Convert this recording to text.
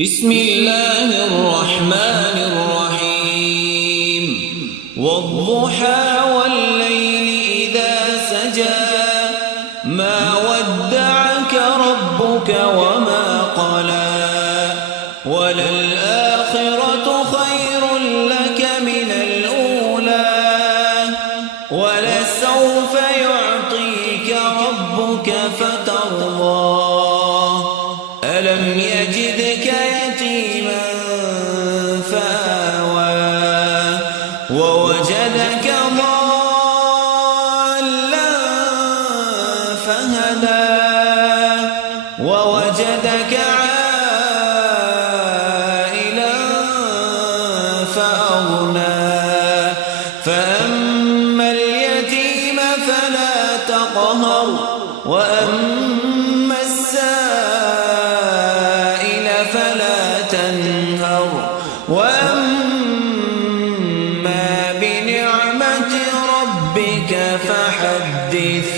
بسم الله الرحمن الرحيم والضحى والليل إذا سجى ما ودعك ربك وما قلى وللآخرة خير لك من الأولى ولسوف يعطيك ربك فترضى ألم يجدك يتيما فآوى ووجدك ضالا فهدى ووجدك عائلا فأغنى فأما اليتيم فلا تقهر وأما السائل فلا تنهر وأما بنعمة ربك فحدث.